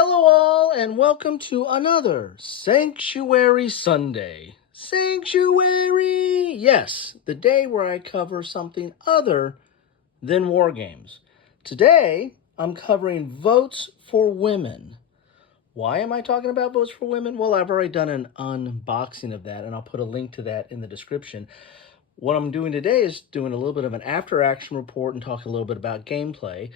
Hello, all, and welcome to another Sanctuary Sunday. Sanctuary! Yes, the day where I cover something other than war games. Today, I'm covering votes for women. Why am I talking about votes for women? Well, I've already done an unboxing of that, and I'll put a link to that in the description. What I'm doing today is doing a little bit of an after-action report and talk a little bit about gameplay.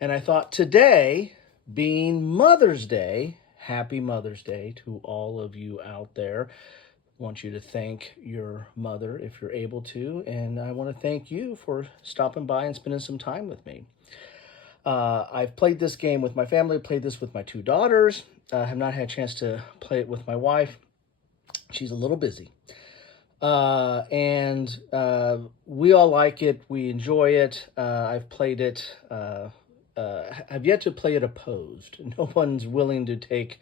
And I thought today, being Mother's Day, happy Mother's Day to all of you out there. I want you to thank your mother if you're able to, and I want to thank you for stopping by and spending some time with me. I've played this game with my family, played this with my two daughters. Have not had a chance to play it with my wife. She's a little busy. And we all like it. We enjoy it. I've played it. I've yet to play it opposed. No one's willing to take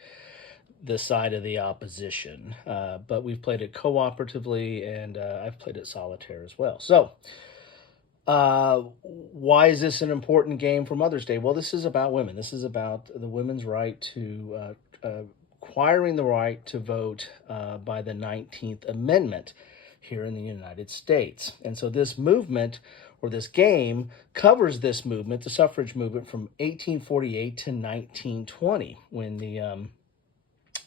the side of the opposition. But we've played it cooperatively, and I've played it solitaire as well. So, why is this an important game for Mother's Day? Well, this is about women. This is about the women's right to acquiring the right to vote by the 19th Amendment here in the United States. And so this movement, or this game, covers this movement, the suffrage movement, from 1848 to 1920, when the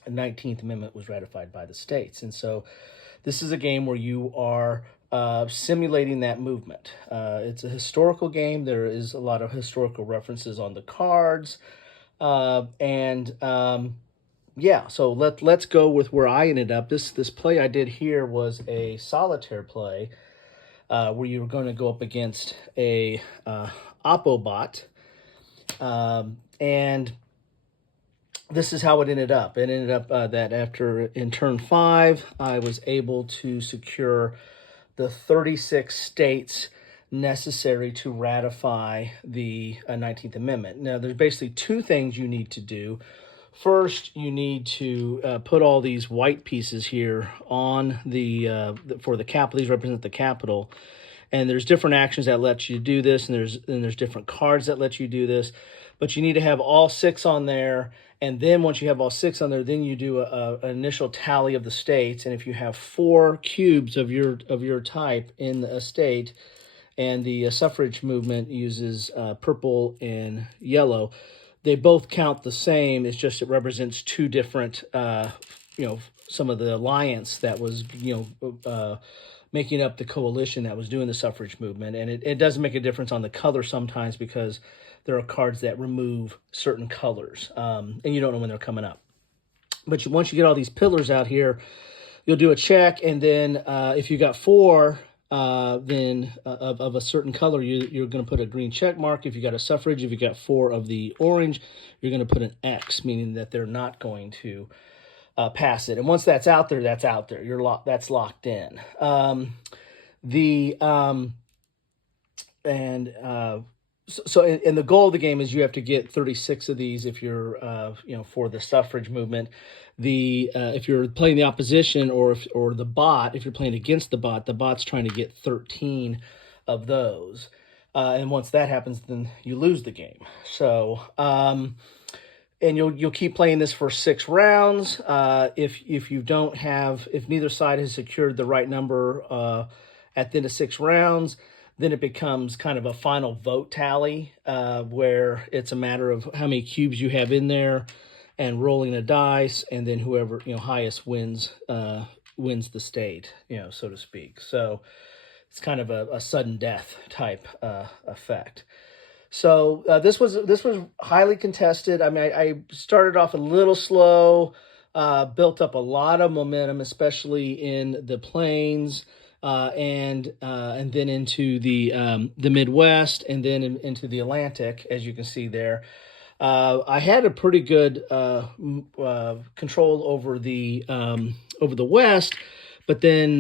19th Amendment was ratified by the states. And so this is a game where you are simulating that movement. It's a historical game. There is a lot of historical references on the cards. Yeah, so let's go with where I ended up. This play I did here was a solitaire play where you were going to go up against a Oppobot. And this is how it ended up. It ended up that in turn 5, I was able to secure the 36 states necessary to ratify the 19th Amendment. Now, there's basically two things you need to do. First, you need to put all these white pieces here on for the capital. These represent the capital, and there's different actions that let you do this, and there's different cards that let you do this. But you need to have all 6 on there, and then once you have all 6 on there, then you do an initial tally of the states. And if you have 4 cubes of your type in a state, and the suffrage movement uses purple and yellow, they both count the same. It's just it represents 2 different, some of the alliance that was, making up the coalition that was doing the suffrage movement. And it doesn't make a difference on the color sometimes, because there are cards that remove certain colors, and you don't know when they're coming up. But once you get all these pillars out here, you'll do a check, and then if you got 4, then of a certain color, you're going to put a green check mark. If you got a suffrage, if you got 4 of the orange, you're going to put an X, meaning that they're not going to pass it. And once that's out there, that's out there. That's locked in. So the goal of the game is you have to get 36 of these if you're for the suffrage movement. If you're playing the opposition or the bot, if you're playing against the bot's trying to get 13 of those. And once that happens, then you lose the game. So and you'll keep playing this for 6 rounds. If neither side has secured the right number at the end of 6 rounds, then it becomes kind of a final vote tally where it's a matter of how many cubes you have in there and rolling a dice, and then whoever highest wins the state, so to speak. So it's kind of a sudden death type effect. So this was highly contested. I mean, I started off a little slow, built up a lot of momentum, especially in the plains. And then into the Midwest, and then into the Atlantic, as you can see there. I had a pretty good control over the West, but then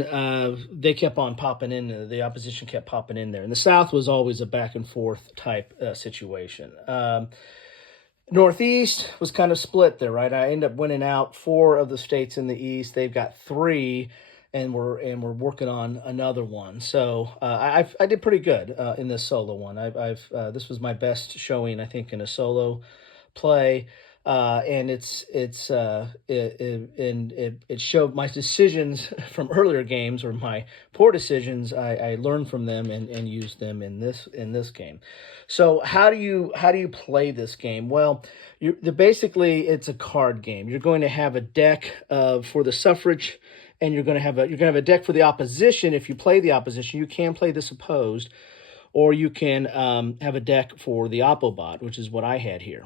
they kept on popping in. The opposition kept popping in there, and the South was always a back and forth type situation. Northeast was kind of split there, right? I ended up winning out 4 of the states in the East. They've got 3. And we're working on another one. So I did pretty good in this solo one. This was my best showing, I think, in a solo play. and it showed my decisions from earlier games, or my poor decisions. I learned from them and used them in this game. So how do you play this game? Well, basically it's a card game. You're going to have a deck for the suffrage, and you're going to have a deck for the opposition. If you play the opposition, you can play this opposed, or you can have a deck for the Oppobot, which is what I had here,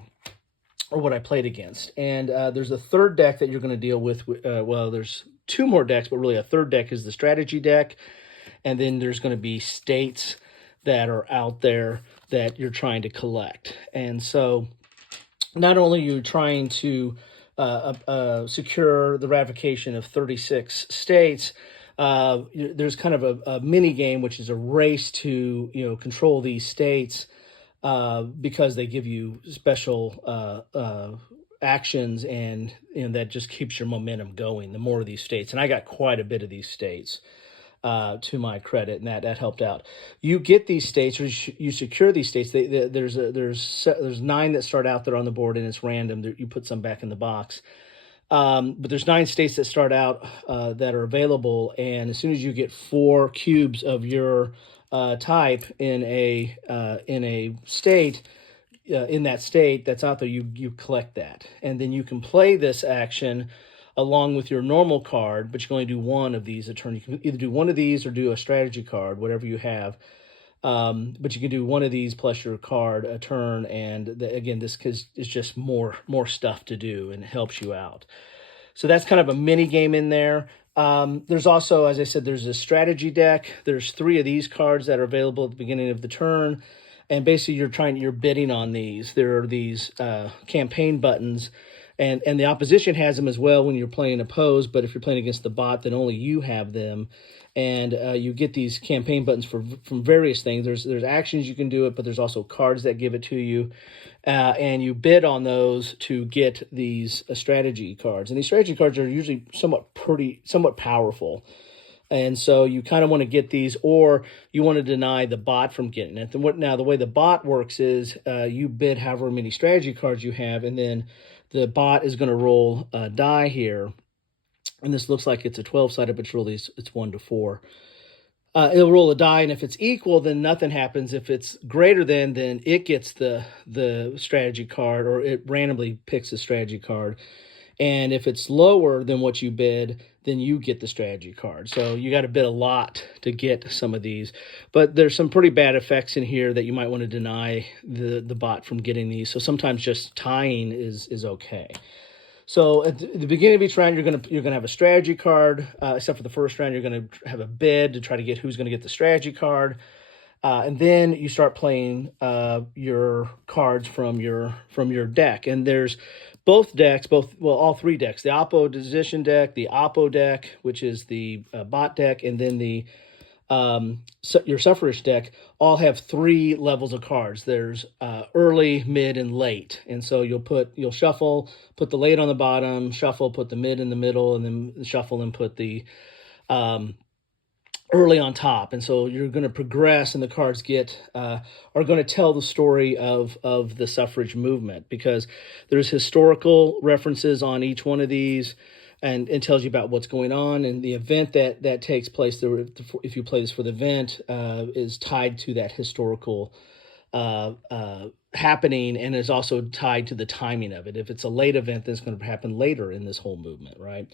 or what I played against. And there's a third deck that you're going to deal with. Well, there's two more decks, but really a third deck is the strategy deck. And then there's going to be states that are out there that you're trying to collect. And so not only are you trying to secure the ratification of 36 states, there's kind of a mini game, which is a race to control these states, because they give you special actions, and that just keeps your momentum going. The more of these states, and I got quite a bit of these states, to my credit, and that helped out. You get these states, or you secure these states. There's 9 that start out there on the board, and it's random. You put some back in the box. But there's 9 states that start out that are available, and as soon as you get 4 cubes of your type in a state, in that state that's out there, you collect that, and then you can play this action along with your normal card, but you can only do one of these a turn. You can either do one of these or do a strategy card, whatever you have. But you can do one of these plus your card a turn, and again, this is just more stuff to do, and it helps you out. So that's kind of a mini game in there. There's also, as I said, there's a strategy deck. There's 3 of these cards that are available at the beginning of the turn, and basically you're bidding on these. There are these campaign buttons, and the opposition has them as well when you're playing opposed. But if you're playing against the bot, then only you have them. And you get these campaign buttons from various things. There's actions you can do it, but there's also cards that give it to you, and you bid on those to get these strategy cards. And these strategy cards are usually somewhat powerful, and so you kind of want to get these, or you want to deny the bot from getting it. Now the way the bot works is you bid however many strategy cards you have, and then the bot is going to roll a die here. And this looks like it's a 12-sided, but really it's 1 to 4. It'll roll a die, and if it's equal, then nothing happens. If it's greater than, then it gets the strategy card, or it randomly picks a strategy card. And if it's lower than what you bid, then you get the strategy card. So you got to bid a lot to get some of these. But there's some pretty bad effects in here that you might want to deny the bot from getting these. So sometimes just tying is okay. So at the beginning of each round, you're gonna have a strategy card. Except for the first round, you're gonna have a bid to try to get who's gonna get the strategy card, and then you start playing your cards from your deck. And there's all 3 decks: the opposition deck, the Oppo deck, which is the bot deck, and then your suffrage deck. All have 3 levels of cards. There's early, mid, and late. And so you'll shuffle, put the late on the bottom, shuffle, put the mid in the middle, and then shuffle and put the early on top. And so you're going to progress, and the cards are going to tell the story of the suffrage movement, because there's historical references on each one of these. And it tells you about what's going on, and the event that takes place. If you play this for the event, is tied to that historical happening, and is also tied to the timing of it. If it's a late event, then it's going to happen later in this whole movement, right?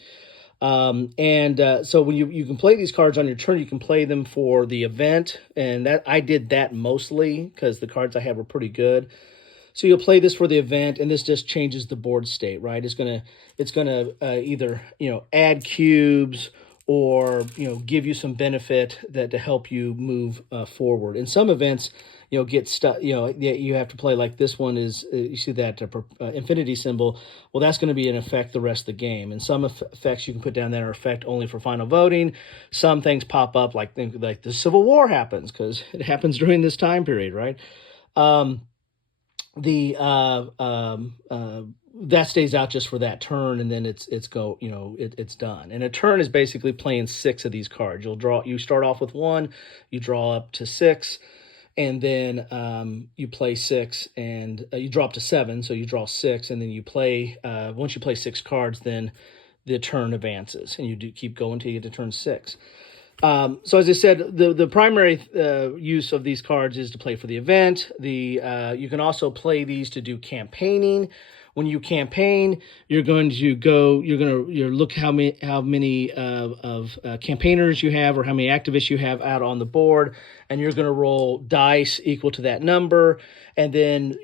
So when you can play these cards on your turn, you can play them for the event, and that I did that mostly because the cards I had were pretty good. So you'll play this for the event, and this just changes the board state, right? It's gonna either add cubes, or give you some benefit to help you move forward. In some events, get stuck. You have to play like this one is. You see that infinity symbol. Well, that's going to be in effect the rest of the game. And some effects you can put down that are effect only for final voting. Some things pop up like the Civil War happens because it happens during this time period, right? That stays out just for that turn, and then it's done. And a turn is basically playing 6 of these cards. You start off with 1, you draw up to 6, and then you play 6, and you drop to 7, so you draw 6, and then you play, once you play 6 cards, then the turn advances, and you do keep going until you get to turn 6. So as I said, the primary use of these cards is to play for the event. You can also play these to do campaigning. When you campaign, you're going to look how many campaigners you have, or how many activists you have out on the board, and you're going to roll dice equal to that number. And then,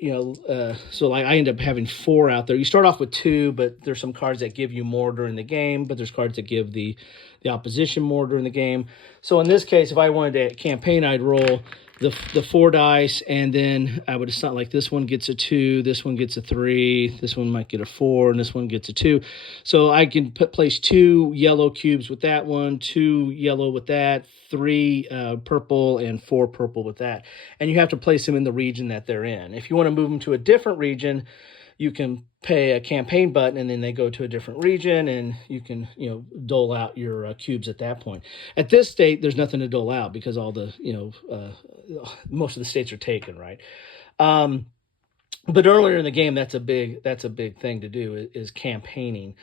so like I end up having 4 out there. You start off with 2, but there's some cards that give you more during the game, but there's cards that give the opposition more during the game. So in this case, if I wanted to campaign, I'd roll the 4 dice, and then I would decide, like, this one gets a 2, this one gets a 3, this one might get a 4, and this one gets a 2. So I can place 2 yellow cubes with that one, 2 yellow with that, 3 purple, and 4 purple with that. And you have to place them in the region that they're in. If you want to move them to a different region, you can pay a campaign button, and then they go to a different region, and you can, dole out your cubes at that point. At this state, there's nothing to dole out because all the, most of the states are taken, right? But earlier in the game, that's a big thing to do, is campaigning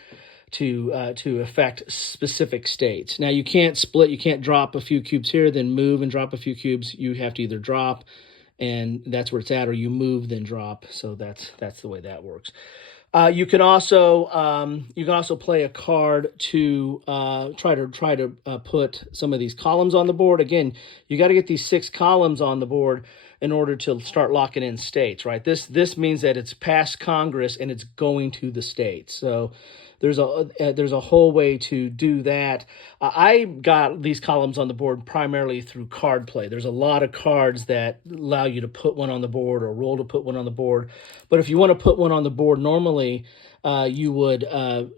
to affect specific states. Now, you can't split, you can't drop a few cubes here, then move and drop a few cubes. You have to either drop, and that's where it's at, or you move then drop. So that's the way that works. You can also play a card to try to put some of these columns on the board. Again, you got to get these 6 columns on the board in order to start locking in states, right? This means that it's past Congress and it's going to the states. So there's a whole way to do that. I got these columns on the board primarily through card play. There's a lot of cards that allow you to put one on the board or roll to put one on the board. But if you want to put one on the board normally, you would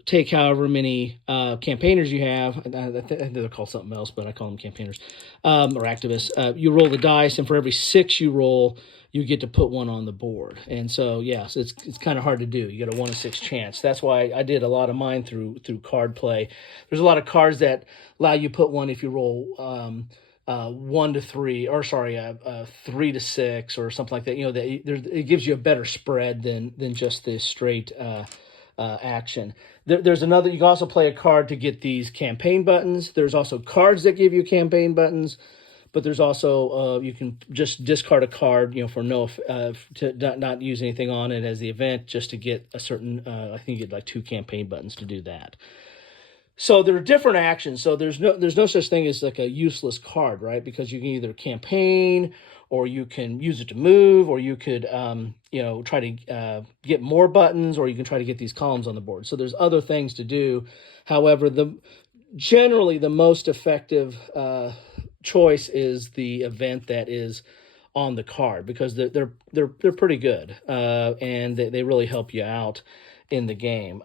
take however many campaigners you have. I think they're called something else, but I call them campaigners or activists. You roll the dice, and for every 6 you roll, you get to put one on the board. And so, so it's kind of hard to do. You get a 1 in 6 chance. That's why I did a lot of mine through card play. There's a lot of cards that allow you to put one if you roll 1 to 3, or 3 to 6, or something like that. It gives you a better spread than just the straight action. There's another. You can also play a card to get these campaign buttons. There's also cards that give you campaign buttons. But there's also, you can just discard a card, for to not use anything on it as the event, just to get a certain, I think you get like 2 campaign buttons to do that. So there are different actions. So there's no such thing as like a useless card, right? Because you can either campaign, or you can use it to move, or you could, try to get more buttons, or you can try to get these columns on the board. So there's other things to do. However, generally the most effective choice is the event that is on the card, because they're pretty good, and they really help you out in the game.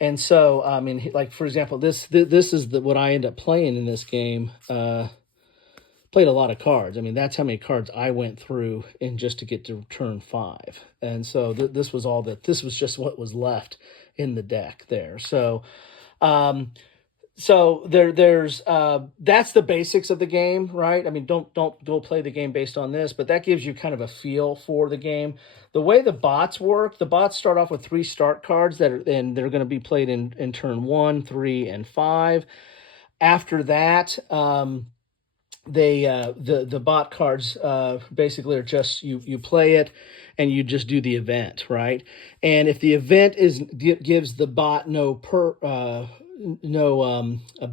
And so, I mean, like, for example, this is what I end up playing in this game. Played a lot of cards. I mean, that's how many cards I went through in just to get to turn 5. And so this was just what was left in the deck there. So, there's that's the basics of the game, right? I mean, don't go play the game based on this, but that gives you kind of a feel for the game. The way the bots work, the bots start off with 3 start cards and they're going to be played in turn 1, 3, and 5. After that, the bot cards basically are just you play it and you just do the event, right? And if the event gives the bot no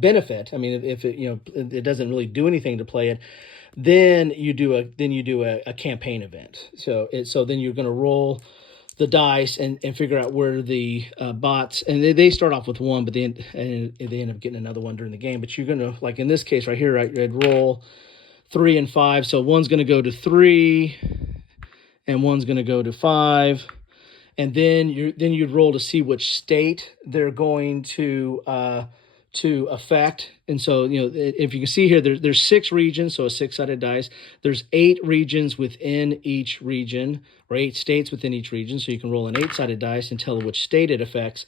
benefit, I mean, if it it doesn't really do anything to play it, then you do a campaign event. So then you're going to roll the dice and figure out where the bots, and they start off with 1, but they end up getting another one during the game. But you're going to, like in this case right here, I'd roll 3 and 5. So one's going to go to 3 and one's going to go to 5. And then you'd roll to see which state they're going to affect. And so, if you can see here, there's 6 regions, so a 6-sided dice. There's 8 regions within each region, or 8 states within each region. So you can roll an 8-sided dice and tell which state it affects.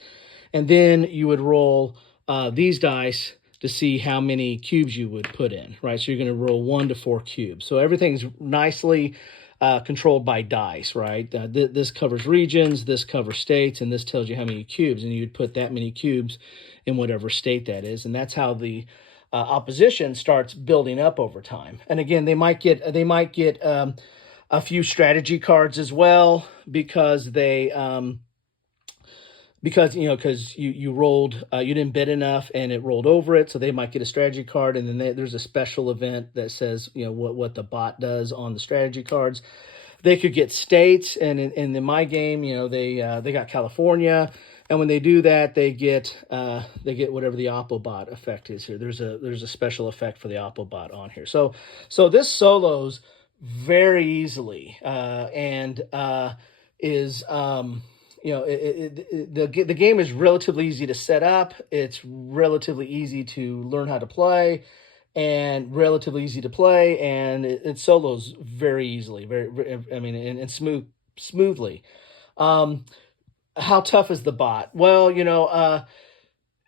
And then you would roll these dice to see how many cubes you would put in, right? So you're going to roll 1 to 4 cubes. So everything's nicely controlled by dice, right? This covers regions, this covers states, and this tells you how many cubes, and you'd put that many cubes in whatever state that is, and that's how the opposition starts building up over time. And again, they might get a few strategy cards as well because because you rolled, you didn't bid enough and it rolled over it, so they might get a strategy card, and then there's a special event that says what the bot does on the strategy cards. They could get states, and in my game, they got California, and when they do that, they get whatever the Oppobot effect is here. There's a special effect for the Oppobot on here. So this solos very easily, and is the game is relatively easy to set up. It's relatively easy to learn how to play, and relatively easy to play, and it solos very easily, and smoothly. How tough is the bot? Well,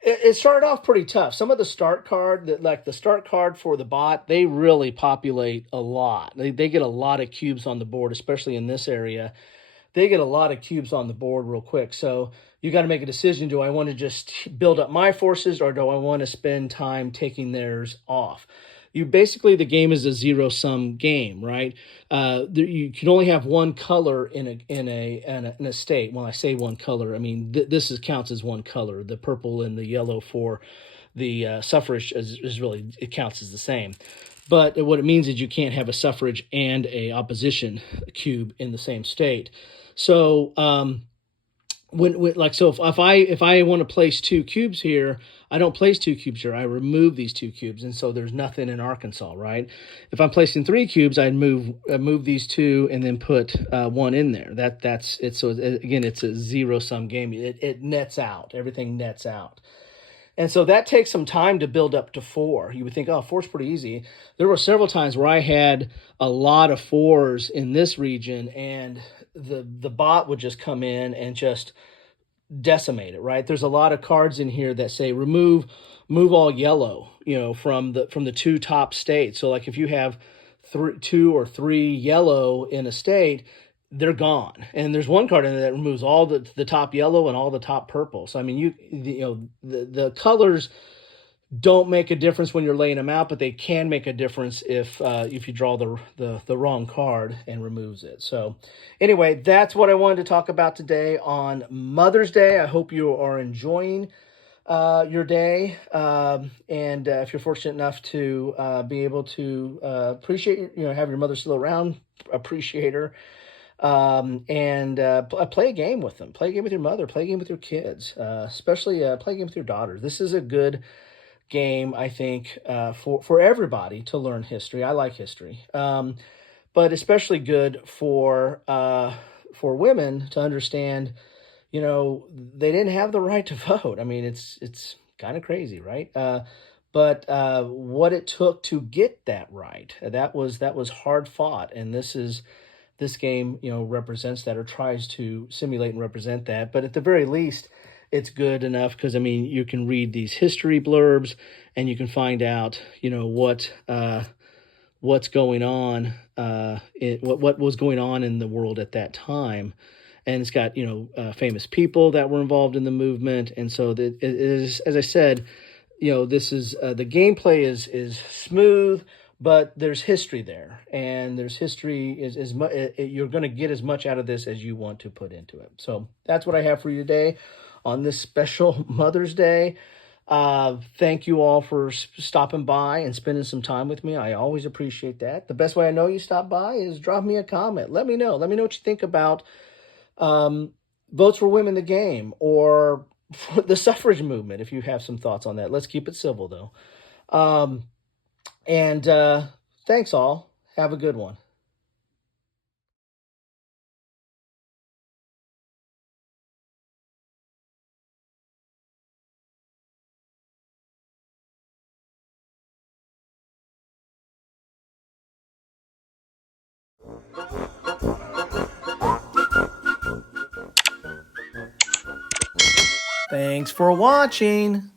it started off pretty tough. Some of the start card, like the start card for the bot, they really populate a lot. They get a lot of cubes on the board, especially in this area. They get a lot of cubes on the board real quick. So you got to make a decision. Do I want to just build up my forces, or do I want to spend time taking theirs off? The game is a zero-sum game, right? You can only have one color in a state. When I say one color, I mean this counts as one color. The purple and the yellow for the suffrage is really, it counts as the same. But what it means is you can't have a suffrage and a opposition cube in the same state. So if I want to place 2 cubes here, I don't place 2 cubes here. I remove these 2 cubes, and so there's nothing in Arkansas, right? If I'm placing 3 cubes, I'd move these 2 and then put 1 in there. That's it. So again, it's a zero-sum game. It nets out. Everything nets out. And so that takes some time to build up to 4. You would think, 4's pretty easy. There were several times where I had a lot of 4s in this region, and the bot would just come in and just decimate it, right? There's a lot of cards in here that say move all yellow, from the 2 top states. So like if you have 2 or 3 yellow in a state, they're gone. And there's one card in there that removes all the top yellow and all the top purple. So I mean, the colors don't make a difference when you're laying them out, but they can make a difference if you draw the wrong card and removes it. So anyway, that's what I wanted to talk about today on Mother's Day. I hope you are enjoying your day, and if you're fortunate enough to be able to appreciate, have your mother still around, appreciate her. And play a game with them. Play a game with your mother. Play a game with your kids. Especially play a game with your daughters. This is a good game, I think, for everybody to learn history. I like history, but especially good for women to understand. They didn't have the right to vote. I mean, it's kind of crazy, right? But what it took to get that right, that was hard fought, and this game, represents that, or tries to simulate and represent that. But at the very least, it's good enough because, I mean, you can read these history blurbs and you can find out, what's going on, what was going on in the world at that time. And it's got, famous people that were involved in the movement. And so it is, as I said, this is, the gameplay is smooth, but there's history there, and there's history you're going to get as much out of this as you want to put into it. So that's what I have for you today on this special Mother's Day. Thank you all for stopping by and spending some time with me. I always appreciate that. The best way I know you stop by is drop me a comment. Let me know what you think about votes for women in the game, or for the suffrage movement, if you have some thoughts on that. Let's keep it civil, though. And thanks all. Have a good one. Thanks for watching.